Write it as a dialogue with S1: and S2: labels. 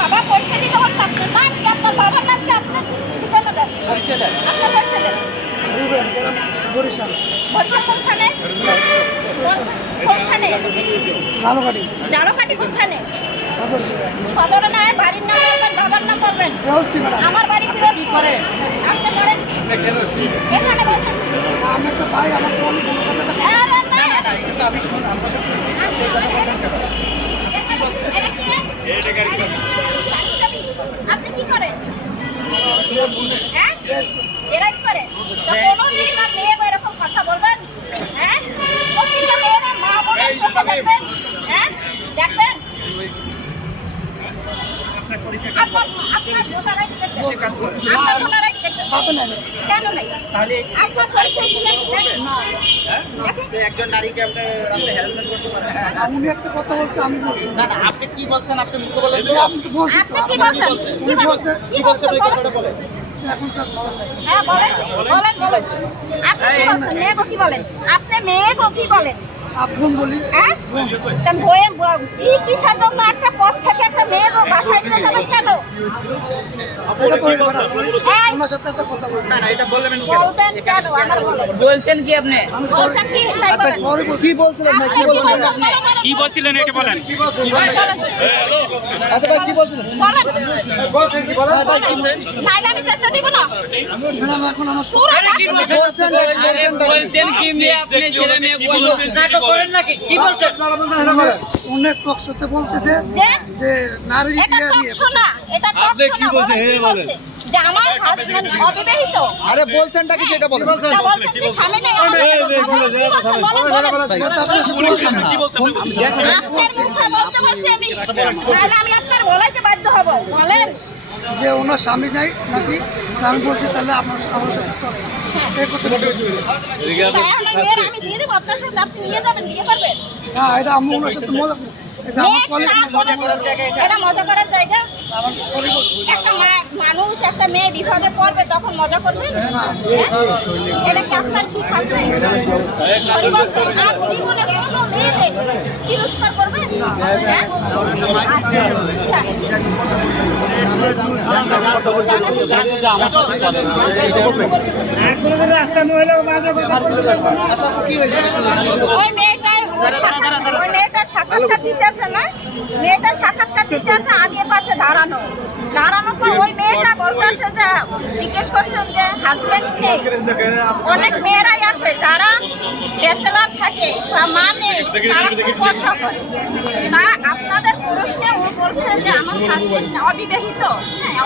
S1: বাবা পরিচয় দিতে বলছে আপনার নাম কি আপনার বাবার নাম কি আপনার ঠিকানা দেন
S2: পরিচয় দেন
S1: আপনার পরিচয় দেন
S3: রুবেল বরিশাল
S1: কোনখানে কোনখানে
S3: ঝালকাঠি
S1: জারোকাটি কোনখানে
S3: সদরে
S1: নয় বাড়ির নাম বলবেন বাবার নাম বলবেন আমার বাড়ি কি করে আপনি করেন এখানে বলছেন
S3: আমি একটা ভাই আমার তো অনেক কথা
S1: না,
S2: আমি আপনাদের
S1: এটা কি? আপনি কি করেন হ্যাঁ এরাই করে তো কোনোদিন আর মেয়ে এরকম কথা বলবেন হ্যাঁ প্রতিটা মেয়েরা মা বোনের কথা বলবেন হ্যাঁ দেখবেন
S2: আপনার
S1: আপনার আপনার ভোটার আইডি দেখতে
S2: কিসে কাজ করেন?
S1: আপনার ভোটার আইডি দেখতে
S3: সাথে নাই
S1: কেন নেই আপনার পরিচয় কি দেখতে না
S2: হ্যাঁ?
S1: দেখেন
S2: তো একজন নারীকে আপনি রাস্তায় হ্যারাসমেন্ট করতে পারেন
S3: উনি একটা কথা বলছে আমি বলছি
S2: না না আপনি কি বলছেন আপনি মুখ বলেন
S3: আপনি
S1: কি বলছেন কি বলছেন
S2: ওই কথাটা বলেন
S1: হ্যাঁ বলেন বলেন বলেন। আপনি কি বলছেন মেয়েকে কি বলেন? আপনি মেয়েকে কি বলেন?
S3: আপন বলি।
S1: হ্যাঁ? তা বয়ে ব- কি কিসের জন্য একটা
S4: বলছেন কি আপনি?
S1: কি?
S3: আচ্ছা। কি বলছিলেন ভাই? কি
S1: আপনি
S3: বলছিলেন
S1: বলছেন? বলেন, বলেন।
S5: কি বলছিলেন এটা বলেন
S3: আচ্ছা ভাই কি বলছিলেন? বলছেন? কি
S4: আপনি ছেলে মেয়ে করেন নাকি? কি বলছেন?
S3: অনেক পক্ষতে বলতেছে
S1: যে?
S3: নারী
S1: এটা কি বলছে যে আমার হাজবেন্ড অবিবাহিত।
S2: আরে বলছেনটা কি সেটা বলেন।
S1: বলছেন? যে স্বামী নেই আমি। আপনার বলাইতে বাধ্য হব। বলেন।
S3: ওনার স্বামী নাই নাকি? আমি বলছি তাহলে আপনার আমার সাথে চলে। না এটা আমি ওনার সাথে মজা এটা আমার কলিগ
S1: মজা করার জায়গা এটা। মজা করার জায়গা।
S3: আমার কলিগ বলছে।
S1: একটা মেয়ে পড়বে, তখন মজা হ্যাঁ? এটা কি আপনার আছে হ্যাঁ? ওই মেয়েটা ওই মেয়েটা সাক্ষাৎকার দিতেছে না? মেয়েটা সাক্ষাৎকার দিতেছে আমি এর পাশে বলতেছে যে জিজ্ঞেস করছেন যে হাজবেন্ড নেই। অনেক মেয়েরাই আছে যারা ব্যাচেলার থাকে, বা মা নেই, তারা খুব করে। তা আপনাদের পুরুষকে ও বলছে যে আমার হাজবেন্ড অবিবাহিত? হ্যাঁ